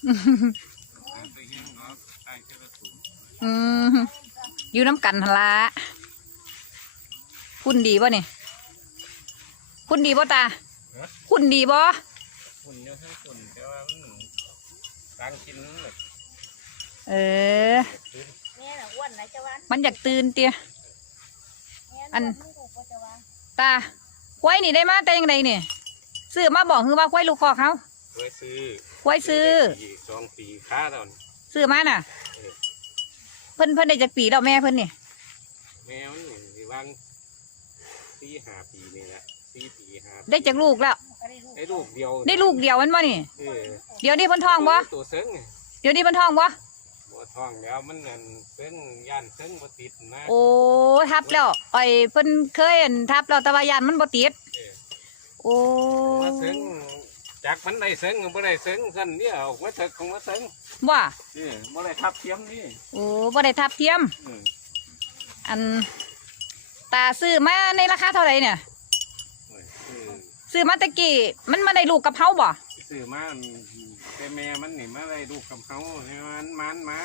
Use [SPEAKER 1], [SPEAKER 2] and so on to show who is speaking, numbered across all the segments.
[SPEAKER 1] อืมอยู่น้ำกันหละคุณดีป่ะนี่คุณดีป่ะตาคุณดีป่ะ
[SPEAKER 2] คุณเยอะทั้งคุณแต่ว่ามันการกินมันแบบ
[SPEAKER 1] มันอยากตื่นเตี้ยอันตาควายนี่ได้มาแต่ยังไงเนี่ยซื้อมาบอกคือว่าควายลูกคอเขาควายซื้อ
[SPEAKER 2] 2 ปีค่าตอน
[SPEAKER 1] ซื้อมาน่ะเพิ่นได้จากปีแล้วแม่เพิ่นนี่
[SPEAKER 2] แม่มันนี่วาง4-5 ปีนี่แหละ4 ปี 5
[SPEAKER 1] ได้จากลูกแล้ว
[SPEAKER 2] ได้ลูกเดียว
[SPEAKER 1] มันบ่นี่เดี๋ยวนี้เพิ่นท้องบ่
[SPEAKER 2] ตัวเซิง
[SPEAKER 1] เดี๋ยวนี้เพิ่นท้องบ่
[SPEAKER 2] ท้องแล้วมันเงินเซิงย่านเซิงบ่ติดนะ
[SPEAKER 1] โอ้ทับแล้วไอ้เพิ่นเคยทับแล้วแต่ว่าย่านมันบ่ติดโอ้
[SPEAKER 2] เซิงจากมันได้เซิงบ่ได้เซิงซั่นเดียวมาเถิกของมาเซิง
[SPEAKER 1] ว่า
[SPEAKER 2] บ่ได้ทับเทียมนี่
[SPEAKER 1] โอ้บ่ได้ทับเทียมอันตาซื้อมาในราคาเท่าไหร่เนี่ยซื้อมาตะกี้มันมาได้ลูกกับเฮาบ่
[SPEAKER 2] ซื้อมาแต่แม่มันนี่มาได้ลูกกับเฮามันมา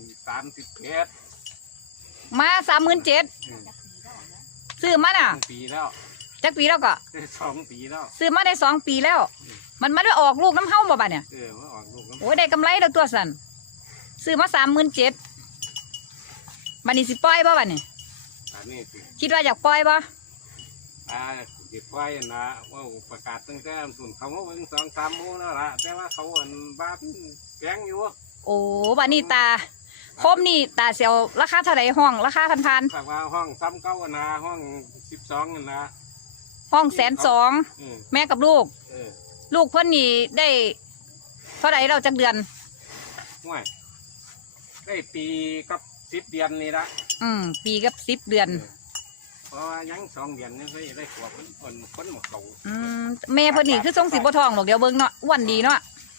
[SPEAKER 2] 37
[SPEAKER 1] มา37,000ซื้อมาน่ะ
[SPEAKER 2] ปีแล้ว
[SPEAKER 1] จักปีแล้วก็
[SPEAKER 2] 2 ปีแล้ว
[SPEAKER 1] ซื้อมาได้2 ปีแล้วมันไม่ได้ออกลูกน้ำเฮาบ่บัดเนี่ย
[SPEAKER 2] มาออกลูก
[SPEAKER 1] โอ้ได้กำไรแล้วตัวสันซื้อมา37,000บัดนี้สิปล่อยบ่บัดนี้คิดว่าอยากปล่อยบ่
[SPEAKER 2] สิปล่อยนะว่าประกาศตั้งแต่ส่วนเขาว่าเป็น2-3 โมงแล้วล่ะแต่ว่าเขาบ้านแพงอยู่
[SPEAKER 1] โอ้บัดนี้ตาคมนี่ตาเสียวราคาเท่าไหร่ห้องราคาพัน
[SPEAKER 2] แต่ว่าห้อง39นะห้อง12นะ
[SPEAKER 1] ห้อง120,000แม่กับลูกลูกเพิ่นนี่ได้เท่าไหร่เราจักเดือน
[SPEAKER 2] ห่วยได้ปีกับ10 เดือนนี่ละ
[SPEAKER 1] ปีกับ10 เดือน
[SPEAKER 2] เพราะว่ายัง2 เดือนนี่เคยได้ขวบคนหมดเขา
[SPEAKER 1] แม่เพิ่นนี่คือทรงสิบ่ทองหรอกเดี๋ยวเบิ่งเนาะอ้วนดีเนาะ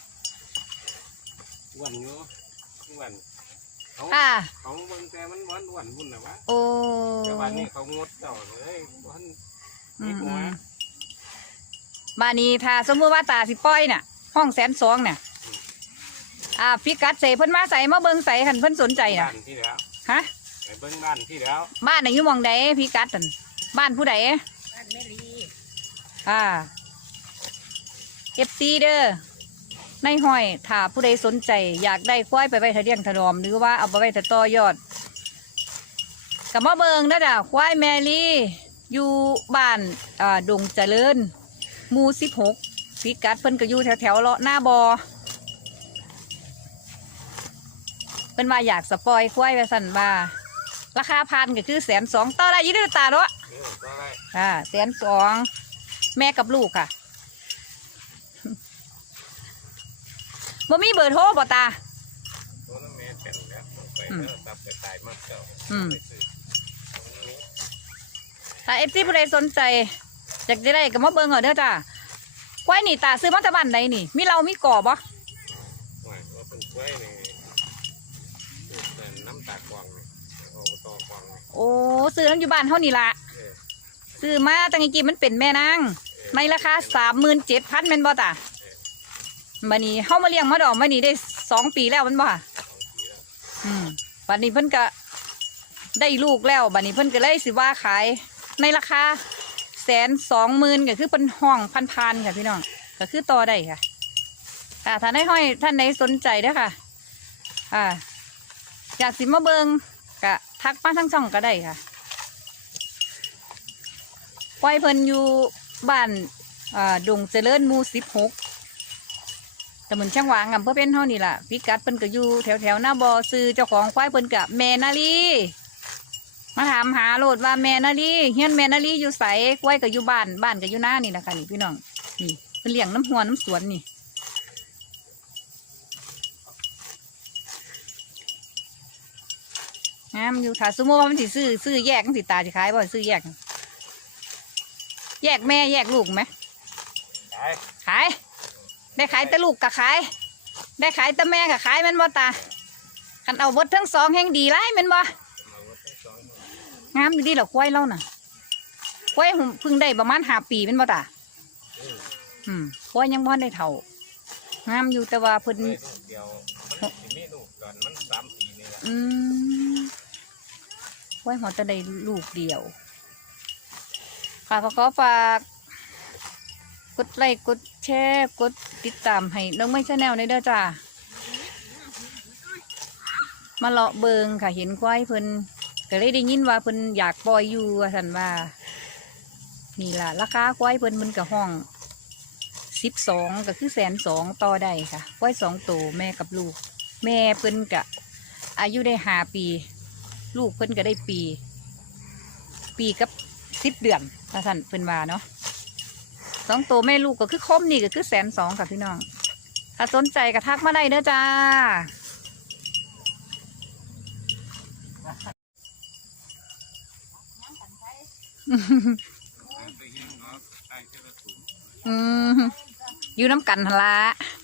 [SPEAKER 2] อ้วนอยู่อ้วนเขาเบิ่งแต่มันอ้วนหุ่นนะวะ
[SPEAKER 1] โอ้
[SPEAKER 2] แต่วันนี้เขางดเจ้าเลยวันนี้หัว
[SPEAKER 1] บ้านนี้ถ้าสมมติว่าตาสิปล่อยเนี่ยห้อง120,000เนี่ยพิกัดใส่เพิ่นมาใส่มาเบิ่งใส่คันเพิ่นสนใจน่ะ
[SPEAKER 2] บ้านที่แล้ว
[SPEAKER 1] ฮะ
[SPEAKER 2] ไปเบิ่งบ้านที่แล้ว
[SPEAKER 1] บ้านไหนอยู่มองใดพิกัดนั่นบ้านผู้ใด
[SPEAKER 3] บ้านแม่ลี
[SPEAKER 1] FC เด้อในห้อยถ้าผู้ใดสนใจอยากได้ควายไปไว้ทะเลี้ยงถนอมหรือว่าเอาไปไว้ทะต่อยอดกับมาเบิ่งนะจ้ะควายแมรี่อยู่บ้านดงเจริญหมู่16พิกัดเพิ่นก็อยู่แถวเลาะหน้าบอเพิ่นว่าอยากสปอยควายไปสั่นว่าราคาพันก็คือ120,000ต่อได้ยี่ด้วยตาเนาะ120,000แม่กับลูกค่ะบ่มีเบอร์โทรบ่ตาถ้าFCผู้ใดสนใจอยากจะได้ก็มาเบิ่งเอาเด้อจ้าควายนี่ตาซื้อมาจากบ้านใดนี่มีเรามีก่อบ่โอ้ซื้อน้ำอยู่บ้านเท่านี้ละซื้อมาตั้งกี่มันเป็นแม่นางในราคา37,000แม่นบ่ตาบัดนี้เฮามาเลี้ยงมาดอกบัดนี้ได้2 ปีแล้วมันบ่บัดนี้เพิ่นก็ได้ลูกแล้วบัดนี้เพิ่นก็เลยสิว่าขายในราคา120,000ก็คือเป็นห้องพันค่ะพี่น้องก็คือต่อได้ค่ะท่านได้ห้อยท่านไหนสนใจเด้อค่ะอยากสิมาเบิงก็ทักมาทั้งช่องก็ได้ค่ะควายเพิ่นอยู่บ้านดงเจริญหมู่16แต่เหมือนช่างวางอำเภอเป็นเท่านี่ล่ะพิกัดเพิ่นก็อยู่แถวหน้าบ่อซื้อเจ้าของควายเพิ่นกับแม่นาลีมาถามหาโลดว่าแม่นาลีเฮียนแม่นาลีอยู่ใสควายก็อยู่บ้านก็อยู่หน้านี่นะคะนี่พี่น้องนี่เป็นเลี้ยงน้ำหัวน้ำสวนนี่งามอยู่ถ้าสมมติว่ามันสิซื้อแยกมันสิตาจะขายบ่ซื้อแยกแม่แยกลูกไหมขายได้ขายแต่ลูกก็ขายได้ขายแต่แม่ก็ขายมันบ่ตาคันเอาเบิดทั้ง2แห่งดีไรมันบ่งามดีหรอควายเล่าน่ะควายเพิ่งได้ประมาณ5 ปีมันบ่ตาควายยังบ่ได้เท่างามอยู่แต่ว่าเพิ่น
[SPEAKER 2] ได้ลูกเดียวมันสิมีลูกก่อนมัน3 ปีนี่แหละ
[SPEAKER 1] ไว้หัวจะได้ลูกเดียวค่ะขอฝากกดไลค์กดแชร์กดติดตามให้น้องไม่ชาแนลในเด้อจ้ามาเลาะเบิงค่ะเห็นควายเพิ่นก็เลยได้ยินว่าเพิ่นอยากปล่อยอยู่ว่าสันว่านี่ล่ะราคาควายเพิ่นมันก็ห้อง12ก็คือ120,000ต่อได้ค่ะควาย2 ตัวแม่กับลูก แม่เพิ่นก็อายุได้5 ปี ลูกเพิ่นก็ได้ปีกับ10 เดือนว่าสันเพิ่นว่าเนาะ2 ตัวแม่ลูกก็คือคมนี่ก็คือ120,000ค่ะพี่น้องถ้าสนใจก็ทักมาได้เด้อจ้า
[SPEAKER 2] ไปเลี้ยงเนาะไอ้เจ้าสูง
[SPEAKER 1] อยู่น้ำกันหนละ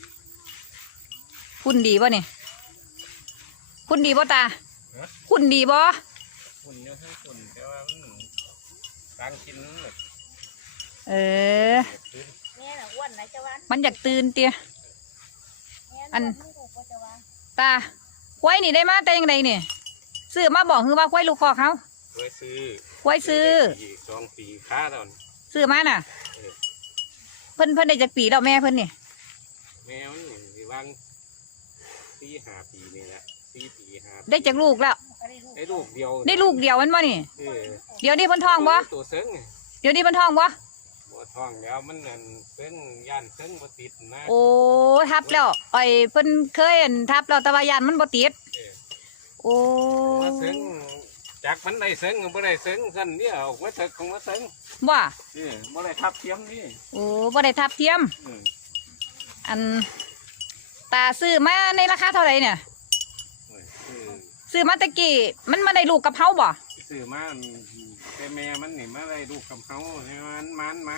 [SPEAKER 1] คุณดีป่ะนี่คุณดีป่ะตาคุณดีป่ะ
[SPEAKER 2] คุณเยอะให้คุณแต่ว่ามันกลางกินแบบ
[SPEAKER 1] เออ
[SPEAKER 2] ขึ้น
[SPEAKER 3] แม่น่ะอ้วนนะเจ้าวัน
[SPEAKER 1] มันอยากตื่นเตี้ย
[SPEAKER 3] แม่
[SPEAKER 1] อัน
[SPEAKER 3] ลูกก็เจ้าวัน
[SPEAKER 1] ตาควายนี่ได้มาแต่ยังไงนี่ซื้อมาบอกคือว่าควายลูกคอกเขา
[SPEAKER 2] เคยซื้อ
[SPEAKER 1] ควายซื้อ
[SPEAKER 2] ปี2 ปีค้าตอน
[SPEAKER 1] ซื้อมาน่ะ เพิ่นได้จากปีแล้วแม่เพิ่นนี่
[SPEAKER 2] แมวมันสิวาง4-5 ปีนี่แหละ4 ปี5
[SPEAKER 1] ได้จากลูกแล้ว
[SPEAKER 3] ก็ได้ลูก
[SPEAKER 2] ได้ลูกเดียว
[SPEAKER 1] ได้ลูกเดียวมันบ่นี่
[SPEAKER 2] เออ
[SPEAKER 1] เดี๋ยวนี้เพิ่นท้องบ่
[SPEAKER 2] ตัวเซิง
[SPEAKER 1] เดี๋ยวนี้เพิ่นท้องบ่
[SPEAKER 2] บ่ท้องแล้วมันนั่นเซิงย่านเซิงบ่ติดนะ
[SPEAKER 1] โอ้ทับแล้วไอ้เพิ่นเคยอั่นทับแล้วแต่ว่ายานมันบ่ติด
[SPEAKER 2] เออ
[SPEAKER 1] โอ้
[SPEAKER 2] มาเซิงจากมันได้เซิงบ่ได้เซิงกันเนี่ยออกมาเถิกของมาเซิง
[SPEAKER 1] ว่า
[SPEAKER 2] บ่ได้ทับเทียมนี่
[SPEAKER 1] โอ้บ่ได้ทับเทียม
[SPEAKER 2] อืม
[SPEAKER 1] อันตาซื้อมาในราคาเท่าไหร่เนี่ย
[SPEAKER 2] โอ้ยคือ
[SPEAKER 1] ซื้อมาตะกี้มันมาได้ลูกกับเฮาบ่
[SPEAKER 2] ซื้อมาแต่แม่มันนี่มาได้ลูกกับเขาให้มันมา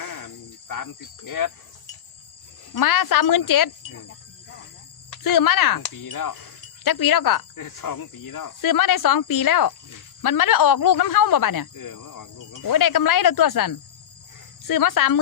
[SPEAKER 2] 38
[SPEAKER 1] มา37,000ซื้อมาน่ะ
[SPEAKER 2] 2 ปีแล้ว
[SPEAKER 1] จักปีแล้วก็
[SPEAKER 2] 2 ปีแล้ว
[SPEAKER 1] ซื้อมาได้2 ปีแล้ว มันมาได้ออกลูกน้ำเฮาบ่บัดเนี่ย
[SPEAKER 2] มาออกลูกแล้ว
[SPEAKER 1] โอ้ยได้กำไรแล้วตัวสันซื้อมา37,000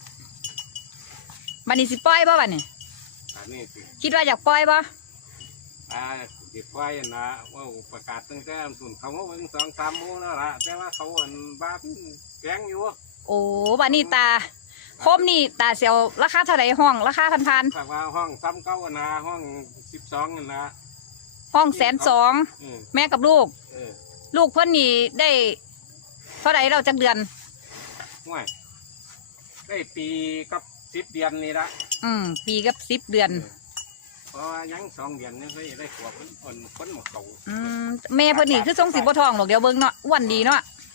[SPEAKER 1] บัดนี้สิปล่อยบ่บัดนี้
[SPEAKER 2] อันนี้สิ
[SPEAKER 1] คิดว่าอยากปล่อยบ่
[SPEAKER 2] เด็กไว้นะว่าประกาศตั้งแต่ส่วนเขาว่าเป็น2-3 โมงแล้วล่ะแต่ว่าเขาบ้าแกงอยู่
[SPEAKER 1] โอ้บัดนี้ตาโคมนี่ตาเสียวราคาเท่าไหร่ห้องราคาพัน
[SPEAKER 2] ฝากว่าห้อง39นะห้อง12นะ
[SPEAKER 1] ๆห้อง120,000
[SPEAKER 2] เออ
[SPEAKER 1] แม่กับลูก
[SPEAKER 2] เออ
[SPEAKER 1] ลูกเพิ่นนี่ได้เท่าไหร่เราจักเดือน
[SPEAKER 2] ห่วยได้ปีกับ10 เดือนนี่ละ
[SPEAKER 1] ปีกับ10 เดือน
[SPEAKER 2] เพราะว่ายัง2 เดือนนี่เขาได้ขวบคนหมดเขา
[SPEAKER 1] แม่เพิ่นนี่คือทรงสิบ่ทองหรอกเดี๋ยวเบิ่งเนาะอ้วนดีเนาะ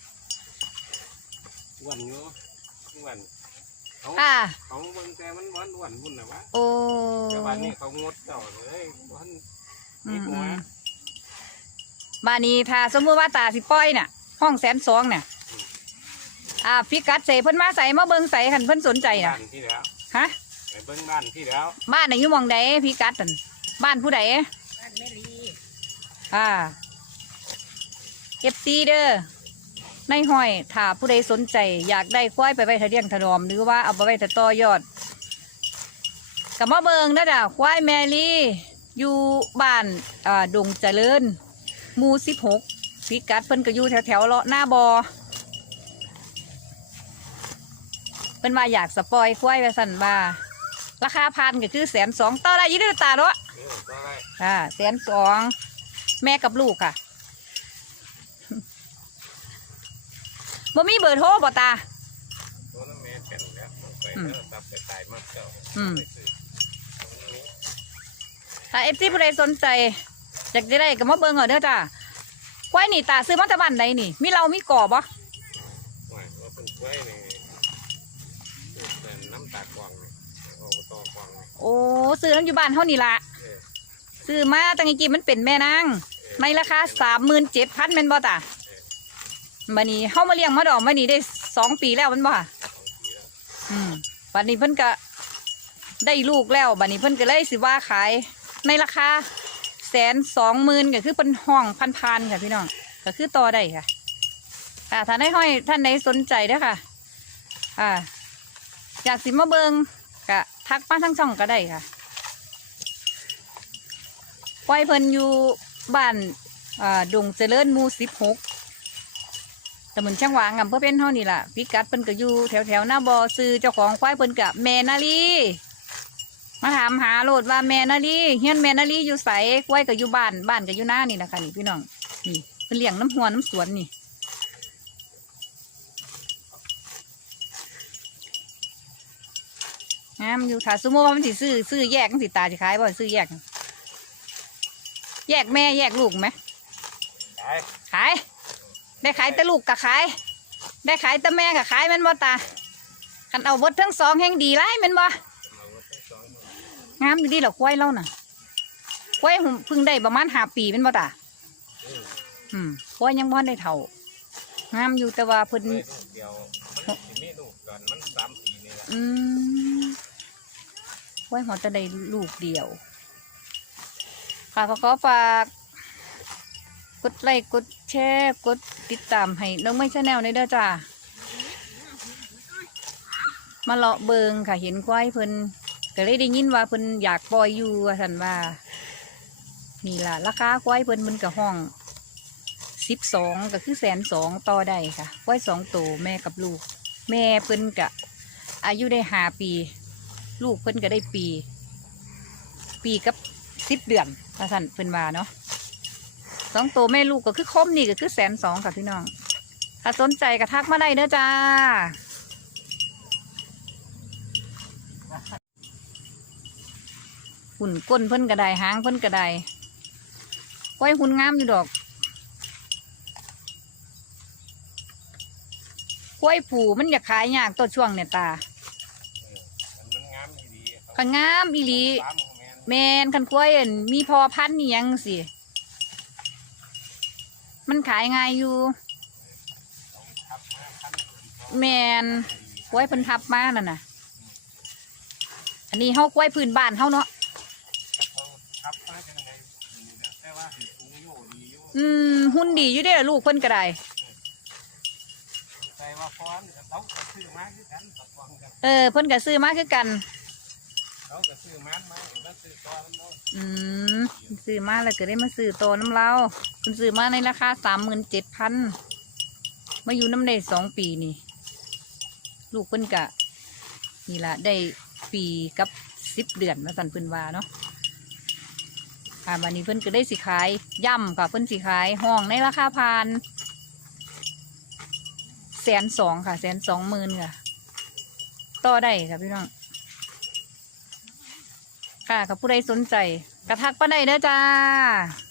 [SPEAKER 2] อ้วนอยู่อ้วนเขา
[SPEAKER 1] อ่า
[SPEAKER 2] เขาเบิ่งแต่มันอ้วนวุ่นนะวะ
[SPEAKER 1] โอ้
[SPEAKER 2] แต่วันนี้เขางดเจ้าเลยวัน
[SPEAKER 1] อื
[SPEAKER 2] นี้
[SPEAKER 1] ม
[SPEAKER 2] หัว
[SPEAKER 1] บานี้ถ้าสมมติว่าตาสิปล่อยน่ะ ห้อง120,000เนี่ยพิกัดใส่เพิ่นมาใส่มาเบิ่งใส่คันเพิ่นสนใจน่ะ
[SPEAKER 2] บ้านที่แล้ว
[SPEAKER 1] ฮะ
[SPEAKER 2] ไปเบิ่งบ้านที่แล้ว
[SPEAKER 1] บ้านไหนอยู่หมองใดพิกัดนั่นบ้านผู้ใด
[SPEAKER 3] บ้านแม่ลี
[SPEAKER 1] FC เด้อในห้อยถ้าผู้ใดสนใจอยากได้ควายไปไว้ทะเลี้ยงถนอมหรือว่าเอาไปไว้ทะต่อยอดกับมาเบิงนะจ้ะควายแมรี่อยู่บ้านดงเจริญหมู่16พิกัดเพิ่นก็อยู่แถวๆเลาะหน้าบอเพิ่นว่าอยากสปอยควายไปสั่นว่าราคาพันก็คือ120,000ต่อได้อยี่เด้อตาเนาะ
[SPEAKER 2] ก็ได้
[SPEAKER 1] 120,000แม่กับลูกค่ะ บ่มีเบอร์โทรบ่ตา
[SPEAKER 2] ตัวนั้นแม่แข็งแล้วไปเด้อตับไปตายมากเจ้า
[SPEAKER 1] อืม
[SPEAKER 2] ไปซื้อ
[SPEAKER 1] ถ้าเอฟซีผู้ใดสนใจอยากจะได้ก็มาเบิ่งเอาเด้อจ้าควายนี่ตาซื้อมาจากบ้านใดนี่ มีเรามีก่อบ่
[SPEAKER 2] หมายว่าเป็นกล้วยนี่เป็นน้ำตาลกวางนี่อบตกวางนี่
[SPEAKER 1] โอ้ซื้อน้ำอยู่บ้านเฮานี่ล่ะ
[SPEAKER 2] เออ
[SPEAKER 1] ซื้อมาตั้งกี่มันเป็นแม่นางในราคา37,000แม่นบ่ตาบัดนี้เฮามาเลี้ยงมาดอกมานี่ได้2 ปีแล้วแมันบ่ค่ะ
[SPEAKER 2] 2 ปีแล้ว
[SPEAKER 1] บัดนี้เพิ่นก็ได้ลูกแล้วบัดนี้เพิ่นก็เลยสิว่าขายในราคา120,000ก็คือเป็นห้องพันๆค่ะพี่น้องก็คือต่อได้ค่ะถ้าในห้อยท่านใดสนใจเด้อค่ะอยากสิมาเบิงก็ทักมาทั้งช่องก็ได้ค่ะควายเพิ่นอยู่บ้านดงเจริญหมู่16ตำบลช่างหวางอำเภอเพ็ญเฮานี่ล่ะพิกัดเพิ่นก็อยู่แถวหน้าบ่อซื้อเจ้าของควายเพิ่นก็แม่นาลีมาถามหาโลดว่าแม่นาลีเฮียนแม่นาลีอยู่ไสควายก็อยู่บ้านก็อยู่หน้านี่นะคะนี่พี่น้องนี่เพิ่นเลี้ยงน้ำหัวน้ำสวนนี่งามอยู่ถ้าสมมติว่ามันสิซื้อแยกมันสิตาสิขายบ่ซื้อแยกแม่แยกลูกไหม
[SPEAKER 2] ขาย
[SPEAKER 1] ขายได้ขายแต่ลูกก็ขายได้ขายแต่แม่ก็ขายแม่นบ่ตาคันเอาเบดทั้งสองแห่งดีไรแม่นบ่
[SPEAKER 2] เอาทั้งสอง
[SPEAKER 1] งามดีๆเหรอควายเล่าน่ะควายเพิ่งได้ประมาณ5 ปีแม่นบ่ตาควายยังบ่ได้เท่างามอยู่แต่ว่าเพิ่น
[SPEAKER 2] ลูกเดียวมันสิมีลูกก่อนมัน3 ปีนี่แหละ
[SPEAKER 1] ควายหอจะได้ลูกเดียวค่ะขอฝากกดไลค์กดแชร์กดติดตามให้น้องไม่ชาแนลในเด้อจ้ามาเลาะเบิงค่ะเห็นควายเพิ่นก็เลยได้ยินว่าเพิ่นอยากปล่อยอยู่ว่าท่านว่านี่ล่ะราคาควายเพิ่นมันก็ห้อง12ก็คือ120,000ต่อได้ค่ะควาย2 ตัวแม่กับลูกแม่เพิ่นก็อายุได้5 ปีลูกเพิ่นก็ได้ปีกับ10 เดือนว่าท่านเพิ่นว่าเนาะ2 ตัวแม่ลูกก็คือคมนี่ก็คือ120,000ค่ะพี่น้องถ้าสนใจก็ทักมาได้เด้อจ้าหุ่นก้นเพิ่นกระไดหางเพิ่นกระไดก้อยหุ่นงามอยู่ดอกก้อยผูมันอยากขายยากตัวช่วงเนี่ยตา
[SPEAKER 2] มันงามดี
[SPEAKER 1] คันงามอีหลี
[SPEAKER 2] ตามของแม่น
[SPEAKER 1] แมนคันก้อยอั่นมีพอพันธุ์นี่ยังสิมันขายง่ายอยู่
[SPEAKER 2] ทับมาพัน
[SPEAKER 1] แมนก้อยเพิ่นทับมานั่นน่ะอันนี้เฮาก้อยพื้นบ้านเฮาเนาะ
[SPEAKER 2] เขาทับมาจังไงแต่ว่าสิสูงอยู่ดีอยู่
[SPEAKER 1] หุ่นดีอยู่เด้อลูกเพิ่นก็ได้
[SPEAKER 2] ใจว่าฟ้อนเขาก็ซื้อมาคือกันตะฟองกัน
[SPEAKER 1] เพิ่นก็ซื้อมาคือกัน
[SPEAKER 2] เขาก็ซื้อมาแล้วซื้อต่อมันเนาะ
[SPEAKER 1] ซื้อมาแล้วก็ได้มาซื้อโตวน้ำเราเพิ่นซื้อมาในราคา37,000มาอยู่น้ำได้2 ปีนี่ลูกเพิ่นก็นี่ล่ะได้ปีกับ10 เดือนมาสั่นเพิ่นว่าเนาะวันนี้เพิ่นก็ได้สิขายย่ำค่ะเพิ่นสิขายห้องในราคา1,200,000ค่ะ120,000ค่ะต่อได้ค่ะพี่น้องค่ะกับผู้ใดสนใจกระทักมาได้เด้อจ้า